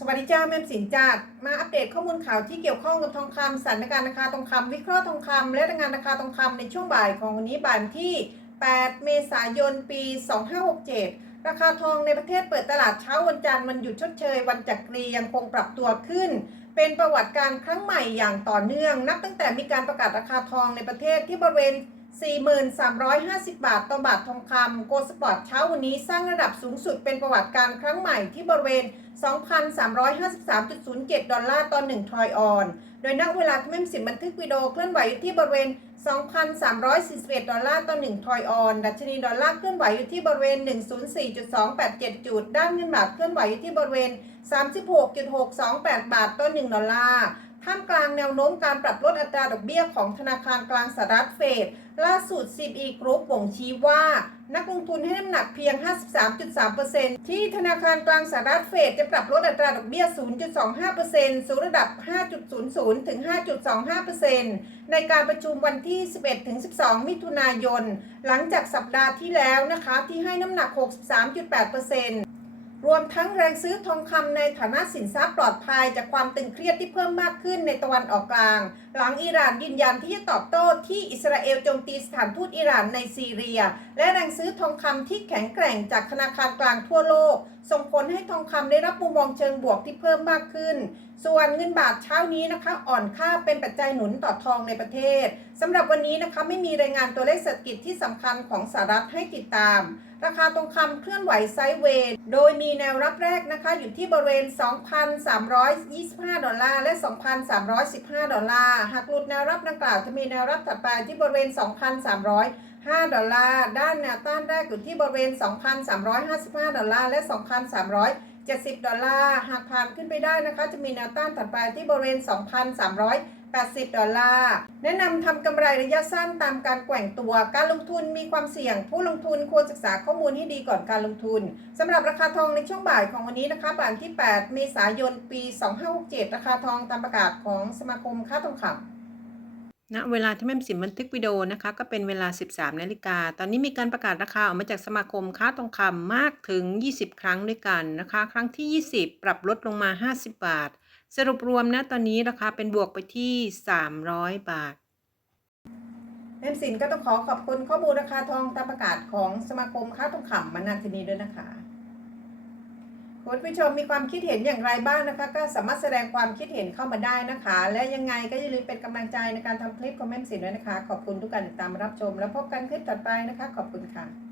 สวัสดีจ้าแม่สินจากมาอัปเดตข้อมูลข่าวที่เกี่ยวข้องกับทองคำสถานการณ์ราคาทองคำวิเคราะห์ทองคำและรายงานราคาทองคำในช่วงบ่ายของวันนี้บ่ายที่ 8 เมษายน ปี 2567 ราคาทองในประเทศเปิดตลาดเช้าวันจันทร์มันหยุดชดเชย วันจักรียังคงปรับตัวขึ้น เป็นประวัติการครั้งใหม่อย่างต่อเนื่อง นับตั้งแต่มีการประกาศราคาทองในประเทศที่บริเวณ 4,350 บาท ต่อบาททองคำโกลด์สปอร์ตเช้าวันนี้สร้างระดับสูงสุดเป็นประวัติการณ์ครั้งใหม่ที่บริเวณ 2,353.07 ดอลลาร์ต่อ1ทรอยออน โดยนักเวลาที่แม่มสินบันทึกวิดีโอเคลื่อนไหวอยู่ที่บริเวณ 2,341 ดอลลาร์ต่อ1ทรอยออน ดัชนีดอลลาร์เคลื่อนไหวอยู่ที่บริเวณ 104.287 จุด ด้านเงินบาทเคลื่อนไหวอยู่ที่บริเวณ 36.628 บาทต่อ1ดอลลาร์ ท่ามกลางแนวโน้มการปรับลดอัตราดอกเบี้ยของธนาคารกลางสหรัฐเฟดล่าสุด CBE Group บ่งชี้ว่า นักลงทุนให้น้ำหนักเพียง 53.3%ที่ธนาคารกลางสหรัฐเฟดจะปรับลดอัตราดอกเบี้ย 0.25%สู่ระดับ 5.00 ถึง 5.25%ในการประชุมวันที่ 11-12 มิถุนายน หลังจากสัปดาห์ที่แล้วนะคะที่ให้น้ำหนัก 63.8% รวมทั้งแรงซื้อทองคำในฐานะสินทรัพย์ปลอดภัยจากความตึงเครียดที่เพิ่มมากขึ้นในตะวันออกกลาง หลังอิหร่านยืนยันที่จะตอบโต้ที่อิสราเอลโจมตีสถานทูตอิหร่านในซีเรีย และแรงซื้อทองคำที่แข็งแกร่งจากธนาคารกลางทั่วโลก ส่งผลให้ทองคำได้รับมุมมองเชิงบวกที่เพิ่มมากขึ้น ส่วนเงินบาทเช้านี้นะคะ อ่อนค่าเป็นปัจจัยหนุนต่อทองในประเทศสำหรับวันนี้นะคะไม่มีรายงานตัวเลขเศรษฐกิจที่สำคัญของสหรัฐให้ติดตาม ราคาทองคำเคลื่อนไหวไซด์เวย์โดยมีแนวรับแรกนะคะอยู่ที่บริเวณ 2,325 ดอลลาร์และ 2,315 ดอลลาร์ หากหลุดแนวรับดังกล่าวจะมีแนวรับถัดไปที่บริเวณ 2,300 5 ดอลลาร์ ด้านแนวต้านแรกอยู่ที่บริเวณ 2,355 ดอลลาร์และ 2,370 ดอลลาร์ หากผ่านขึ้นไปได้นะคะ จะมีแนวต้านถัดไปที่บริเวณ 2,380 ดอลลาร์ แนะนำทำกำไรระยะสั้นตามการแกว่งตัว การลงทุนมีความเสี่ยง ผู้ลงทุนควรศึกษาข้อมูลให้ดีก่อนการลงทุนสำหรับราคาทองในช่วงบ่ายของวันนี้นะคะบ่ายที่ 8 เมษายน ปี 2567 ราคาทองตามประกาศของสมาคมค้าทองคำ ณเวลาที่แม่มสินบันทึกวิดีโอนะคะ ก็เป็นเวลา 13นาฬิกา ตอนนี้มีการประกาศราคาออกมาจากสมาคมค้าทองคำมากถึง 20 ครั้งด้วยกันนะคะ ครั้งที่ 20 ปรับลดลงมา 50 บาท สรุปรวมนะตอนนี้ราคาเป็นบวกไปที่ 300 บาทแม่มสินก็ต้องขอขอบคุณข้อมูลราคาทองตามประกาศของสมาคมค้าทองคำมานาทีนี้ด้วยนะคะ คุณผู้ชมมีความคิดเห็นอย่างไรบ้างนะคะ ก็สามารถแสดงความคิดเห็นเข้ามาได้นะคะ และยังไงก็อย่าลืมเป็นกำลังใจในการทำคลิปคอมเมนต์สินด้วยนะคะ ขอบคุณทุกการติดตามรับชม แล้วพบกันคลิปต่อไปนะคะ ขอบคุณค่ะ